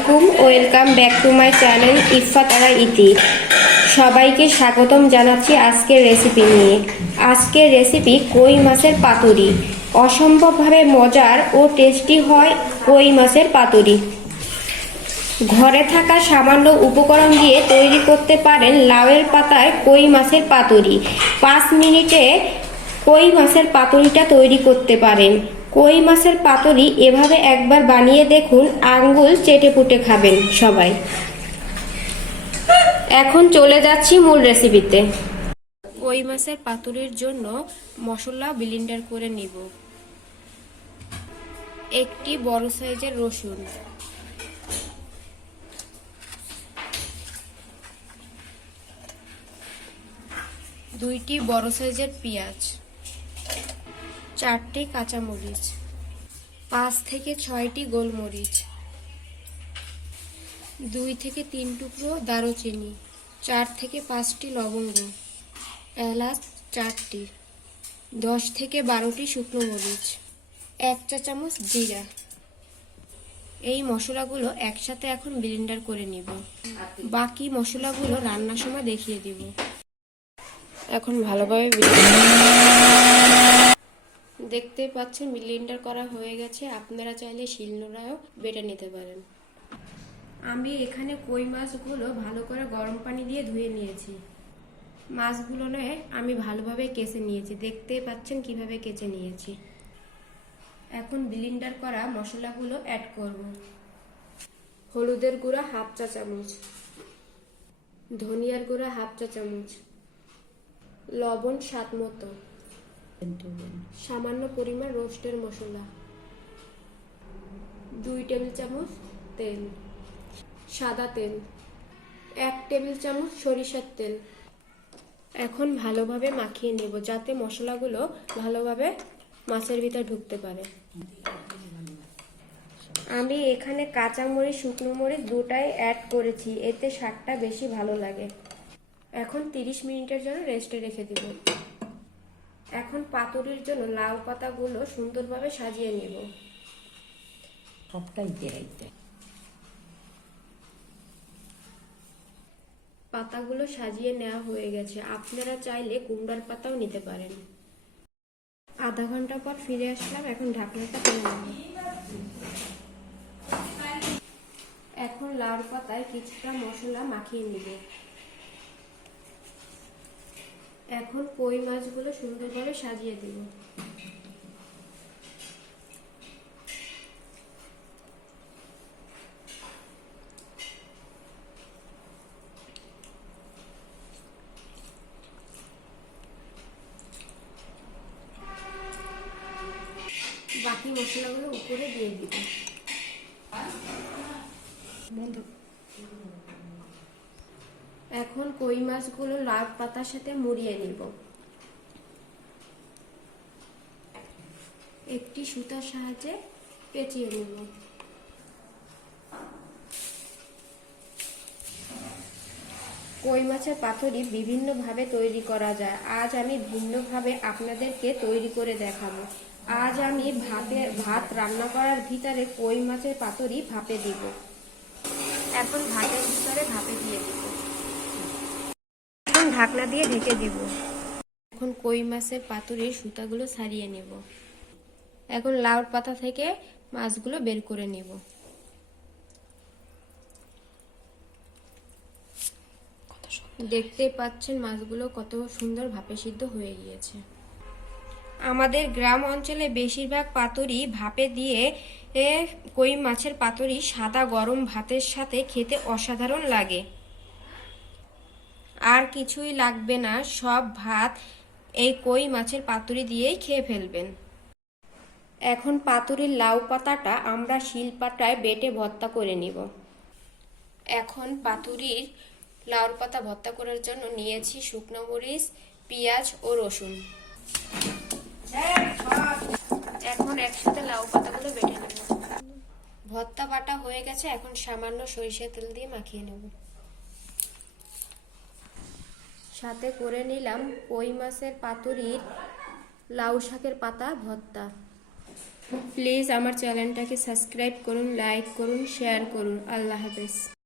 আলাইকুম, welcome back to my channel Iffat Ara Iti. সবাইকে স্বাগতম জানাচ্ছি আজকের রেসিপি নিয়ে। আজকের রেসিপি কই মাছের পাতুরি। অসম্ভবভাবে মজার ও টেস্টি হয় কই মাছের পাতুরি। ঘরে থাকা সামান্য উপকরণ দিয়ে তৈরি করতে পারেন লাউয়ের পাতায় কই মাছের পাতুরি। 5 মিনিটে কই মাছের পাতুরিটা তৈরি করতে পারেন। কই মাছের পাতুরি এভাবে একবার বানিয়ে দেখুন, আঙ্গুল চেটেপুটে খাবেন সবাই। এখন চলে যাচ্ছি মূল রেসিপিতে। কই মাছের পাতুরির জন্য মশলা ব্লেন্ডার করে নিব। একটি বড় সাইজের রসুন, দুইটি বড় সাইজের পেঁয়াজ, 4টি কাঁচামরিচ, 5 থেকে 6টি গোলমরিচ, 2 থেকে 3 টুকরো দারুচিনি, 4 থেকে 5টি লবঙ্গ, এলাচ 4টি, 10 থেকে 12টি শুকনো মরিচ, 1 চা চামচ জিরা। এই মশলাগুলো একসাথে এখন ব্লেন্ডার করে নিব। বাকি মশলাগুলো রান্নার সময় দেখিয়ে দিব। এখন ভালোভাবে দেখতে পাচ্ছেন ব্লেন্ডার করা হয়ে গেছে। আপনারা চাইলে শিলনোড়ায়ও বেটে নিতে পারেন। আমি এখানে কই মাছগুলো ভালো করে গরম পানি দিয়ে ধুয়ে নিয়েছি। মাছগুলো আমি ভালোভাবে কেচে নিয়েছি। দেখতে পাচ্ছেন কিভাবে কেচে নিয়েছি। এখন ব্লেন্ডার করা মশলাগুলো অ্যাড করব। হলুদের গুঁড়া 1/2 চা চামচ, ধনিয়ার গুঁড়া 1/2 চা চামচ, লবণ স্বাদ মতো, সামান্য পরিমাণ রোস্টের মশলা, 2 টেবিল চামচ তেল, সাদা তেল, 1 টেবিল চামচ সরিষার তেল। এখন ভালোভাবে মাখিয়ে নেব যাতে মশলাগুলো ভালোভাবে মাছের ভিতর ঢুকতে পারে। আমি এখানে কাঁচামরিচ শুকনো মরিচ দুটাই অ্যাড করেছি, এতে স্বাদটা বেশি ভালো লাগে। এখন 30 মিনিটের জন্য রেস্টে রেখে দিব। এখন পাতুরির জন্য লাউ পাতাগুলো সুন্দরভাবে সাজিয়ে নেব। পাতাগুলো সাজিয়ে নেওয়া হয়ে গেছে। আপনারা চাইলে কুমড়ার পাতাও নিতে পারেন। আধা ঘন্টা পর ফিরে আসলাম। এখন ঢাকনাটা খুলে নেব। এখন লাউর পাতায় কিছুটা মশলা মাখিয়ে নিব। এখন কই মাছগুলো সুন্দরভাবে সাজিয়ে দিব। বাকি মশলাগুলো উপরে দিয়ে দিব। এখন কই মাছগুলো লাউ পাতার সাথে মুড়িয়ে নিব। একটি সুতার সাহায্যে পেঁচিয়ে নেব। কই মাছের পাতুরি বিভিন্নভাবে তৈরি করা যায়। আজ আমি ভিন্নভাবে আপনাদেরকে তৈরি করে দেখাবো। আজ আমি ভাত রান্না করার ভিতরে কই মাছের পাতুরি ভাপে দিব। এখন ভাতের ভিতরে ভাপে দিয়ে দিব। এখন ঢাকনা দিয়ে ঢেকে দিব। এখন কই মাছের পাতুরির সুতাগুলো ছাড়িয়ে নেব। এখন লাউর পাতা থেকে মাছগুলো বের করে নেব। দেখতে পাচ্ছেন মাছগুলো কত সুন্দর ভাপে সিদ্ধ হয়ে গিয়েছে। আমাদের গ্রাম অঞ্চলে বেশিরভাগ পাতুরি ভাপে দিয়ে কই মাছের পাতুরি সাদা গরম ভাতের সাথে খেতে অসাধারণ লাগে। আর কিছুই লাগবে না, সব ভাত এই কই মাছের পাতুরি দিয়েই খেয়ে ফেলবেন। এখন পাতুরির লাউ পাতাটা আমরা শিলপাটায় বেটে ভর্তা করে নিব। এখন পাতুরির লাউর পাতা ভর্তা করার জন্য নিয়েছি শুকনো মরিচ, পেঁয়াজ ও রসুন। এখন একসাথে লাউ পাতাগুলো বেটে নেব। ভর্তা বাটা হয়ে গেছে। এখন সামান্য সরিষার তেল দিয়ে মাখিয়ে নেব। সাথে করে নিলাম কই মাছের পাতুরির লাউ শাকের পাতা ভর্তা। প্লিজ আমার চ্যানেলটাকে সাবস্ক্রাইব করুন, লাইক করুন, শেয়ার করুন। আল্লাহ হাফেজ।